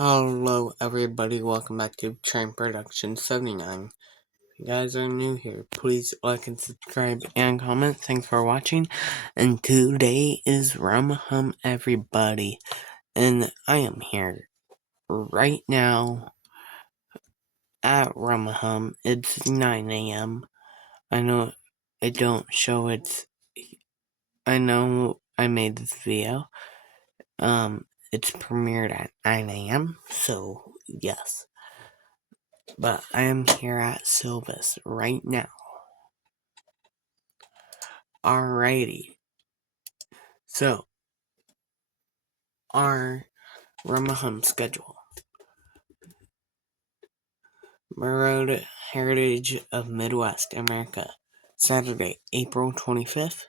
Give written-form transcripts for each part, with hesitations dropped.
Hello everybody, welcome back to Train Production 79. If you guys are new here, please like and subscribe and comment. Thanks for watching. And today is RRHMA everybody. And I am here right now at RRHMA. It's 9 a.m. I know it don't show I know I made this video. It's premiered at 9 a.m. So yes. But I am here at Silvis right now. Alrighty. So, our RRHMA schedule. Road Heritage of Midwest America. Saturday, April 25th,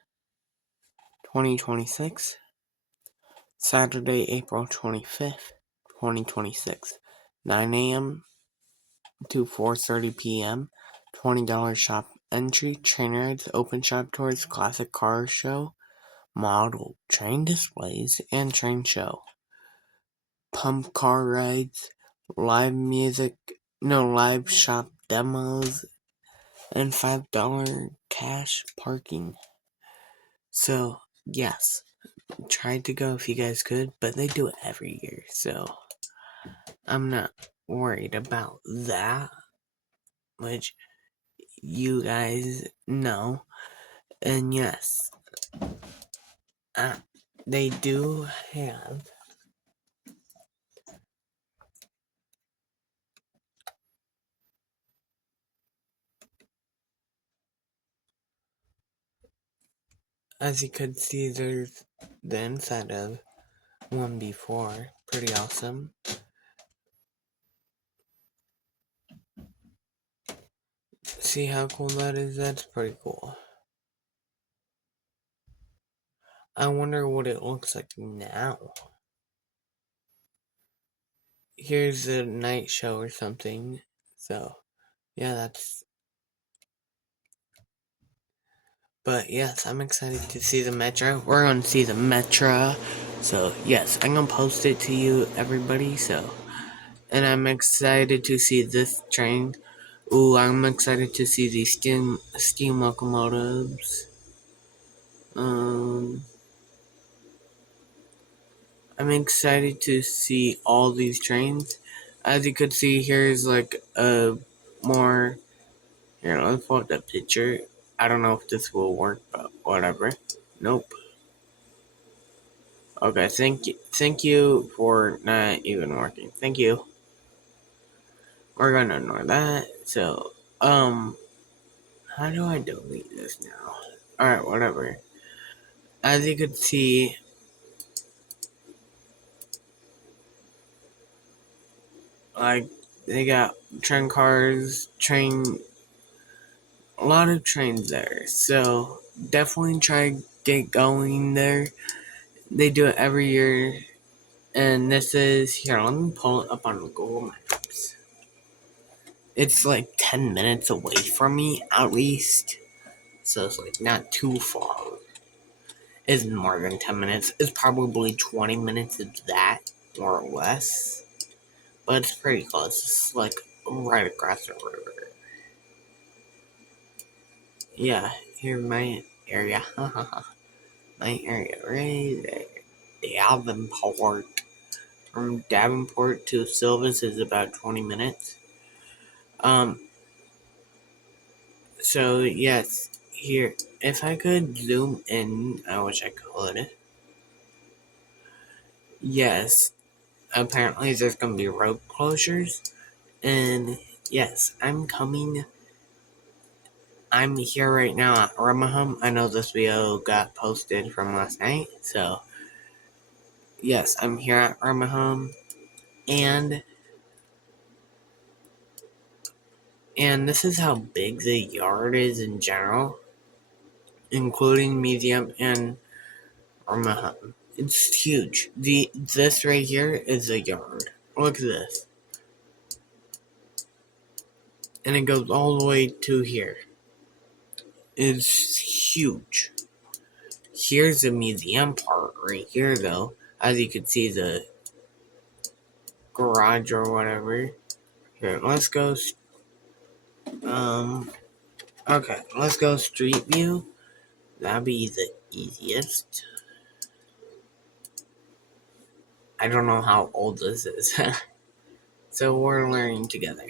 2026. Saturday, April 25th, 2026. 9 a.m. to 4:30 p.m. $20 shop entry, train rides, open shop tours, classic car show, model train displays, and train show. Pump car rides, live shop demos, and $5 cash parking. So, yes, tried to go if you guys could, but they do it every year, so I'm not worried about that, which you guys know. And yes, they do have as you could see, there's the inside of one before. Pretty awesome. See how cool that is? That's pretty cool. I wonder what it looks like now. Here's a night show or something. So, yeah, that's... But, yes, I'm excited to see the Metro. We're going to see the Metro. So, yes, I'm going to post it to you, everybody. So, and I'm excited to see this train. Ooh, I'm excited to see these steam locomotives. I'm excited to see all these trains. As you could see, here's like a more... Here, let's pull up that picture. I don't know if this will work, but whatever. Nope. Okay, thank you for not even working. Thank you. We're gonna ignore that. So, how do I delete this now? Alright, whatever. As you could see, like, they got train cars, a lot of trains there. So, definitely try to get going there. They do it every year. And this is, here, let me pull it up on Google Maps. It's like 10 minutes away from me, at least. So it's like not too far. It's more than 10 minutes. It's probably 20 minutes of that, more or less. But it's pretty close. It's like right across the river. Yeah, here's my area. My area right there. Davenport. From Davenport to Silvis is about 20 minutes. So yes, here, if I could zoom in, I wish I could. Yes, apparently there's gonna be road closures, and yes, I'm here right now at RRHMA. I know this video got posted from last night, so yes, I'm here at RRHMA, and this is how big the yard is in general, including museum and RRHMA. It's huge. This right here is a yard. Look at this. And it goes all the way to here. It's huge. Here's the museum part right here, though. As you can see, the garage or whatever. Here, let's go. Okay, let's go Street View. That'll be the easiest. I don't know how old this is. So we're learning together.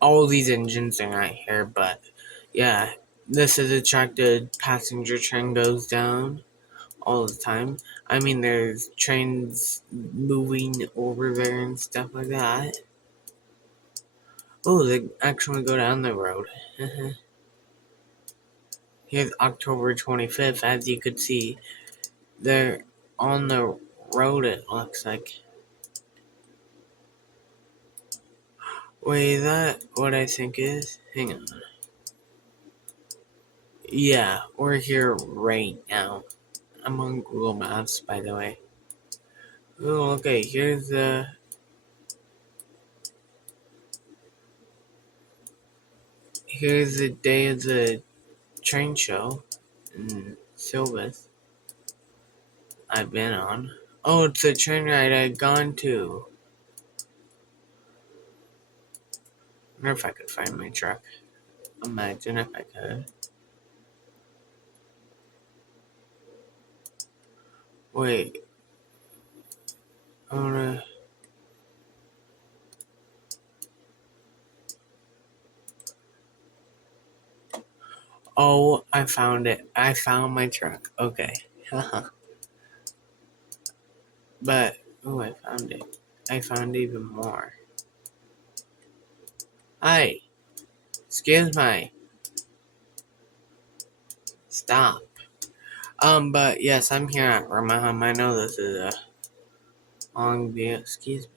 All these engines are not here, but yeah, this is a track the passenger train goes down all the time. I mean, there's trains moving over there and stuff like that. Oh, they actually go down the road. Here's October 25th, as you could see. They're on the road, it looks like. Wait, is that what I think is? Hang on. Yeah, we're here right now. I'm on Google Maps, by the way. Oh, okay, here's the day of the train show in Silvis I've been on. Oh, it's a train ride I've gone to. I wonder if I could find my truck. Imagine if I could. Wait. I wanna. Oh, I found it. I found my truck. Okay. But, oh, I found it. I found even more. Hi. Excuse me. Stop. But yes, I'm here at RRHMA. I know this is a long video. Excuse me.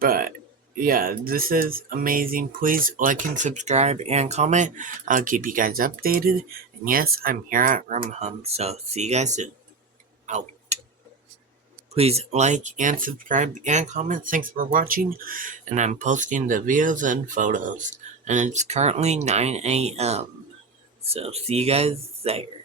But yeah, this is amazing. Please like and subscribe and comment. I'll keep you guys updated. And yes, I'm here at RRHMA. So see you guys soon. Out. Please like and subscribe and comment. Thanks for watching. And I'm posting the videos and photos. And it's currently 9 a.m. So see you guys there.